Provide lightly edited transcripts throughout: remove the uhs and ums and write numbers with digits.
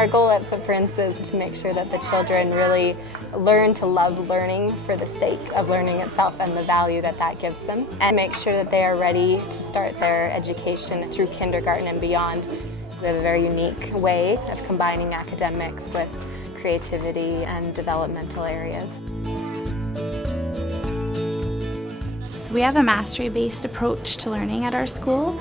Our goal at Footprints is to make sure that the children really learn to love learning for the sake of learning itself and the value that that gives them, and make sure that they are ready to start their education through kindergarten and beyond. We have a very unique way of combining academics with creativity and developmental areas. So we have a mastery-based approach to learning at our school.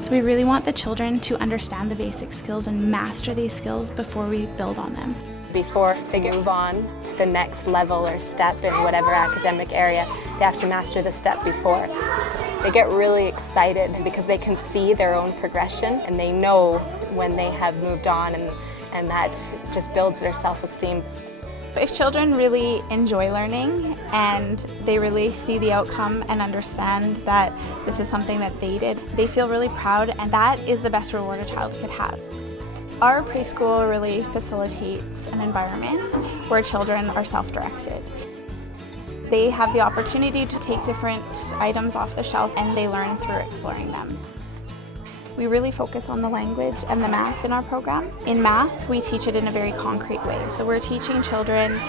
So we really want the children to understand the basic skills and master these skills before we build on them. Before they move on to the next level or step in whatever academic area, they have to master the step before. They get really excited because they can see their own progression and they know when they have moved on, and that just builds their self-esteem. If children really enjoy learning and they really see the outcome and understand that this is something that they did, they feel really proud, and that is the best reward a child could have. Our preschool really facilitates an environment where children are self-directed. They have the opportunity to take different items off the shelf and they learn through exploring them. We really focus on the language and the math in our program. In math, we teach it in a very concrete way. So we're teaching children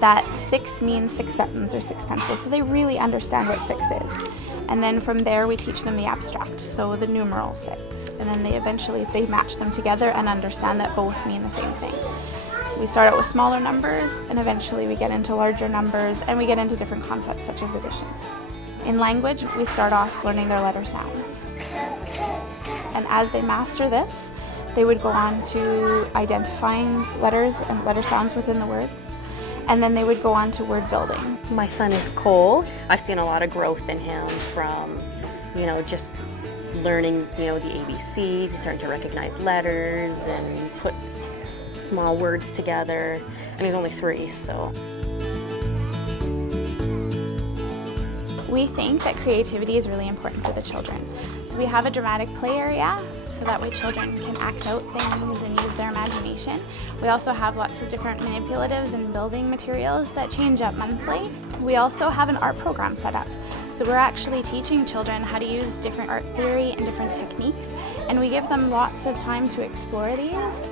that 6 means 6 buttons or 6 pencils, so they really understand what 6 is. And then from there, we teach them the abstract, so the numeral 6. And then they match them together and understand that both mean the same thing. We start out with smaller numbers, and eventually we get into larger numbers, and we get into different concepts such as addition. In language, we start off learning their letter sounds. And as they master this, they would go on to identifying letters and letter sounds within the words. And then they would go on to word building. My son is Cole. I've seen a lot of growth in him from, just learning, the ABCs. He's starting to recognize letters and put small words together. And he's only 3, so. We think that creativity is really important for the children. So we have a dramatic play area, so that way children can act out things and use their imagination. We also have lots of different manipulatives and building materials that change up monthly. We also have an art program set up. So we're actually teaching children how to use different art theory and different techniques, and we give them lots of time to explore these.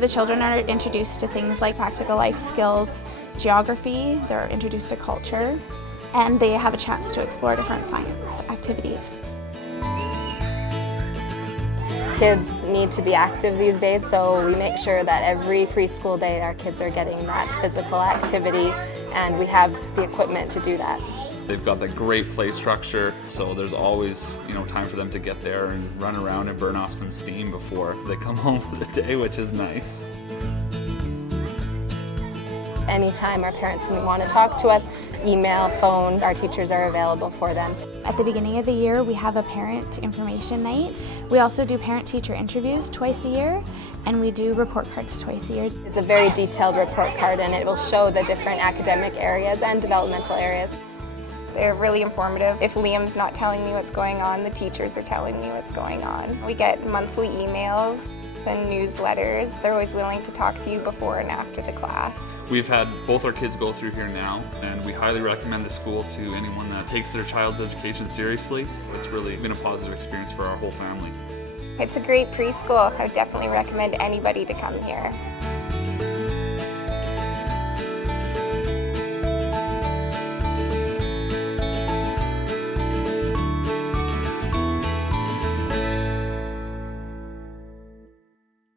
The children are introduced to things like practical life skills, geography, they're introduced to culture, and they have a chance to explore different science activities. Kids need to be active these days, so we make sure that every preschool day our kids are getting that physical activity, and we have the equipment to do that. They've got that great play structure, so there's always time for them to get there and run around and burn off some steam before they come home for the day, which is nice. Anytime our parents want to talk to us, email, phone, our teachers are available for them. At the beginning of the year, we have a parent information night. We also do parent-teacher interviews twice a year, and we do report cards twice a year. It's a very detailed report card, and it will show the different academic areas and developmental areas. They're really informative. If Liam's not telling me what's going on, the teachers are telling me what's going on. We get monthly emails and newsletters. They're always willing to talk to you before and after the class. We've had both our kids go through here now, and we highly recommend the school to anyone that takes their child's education seriously. It's really been a positive experience for our whole family. It's a great preschool. I would definitely recommend anybody to come here.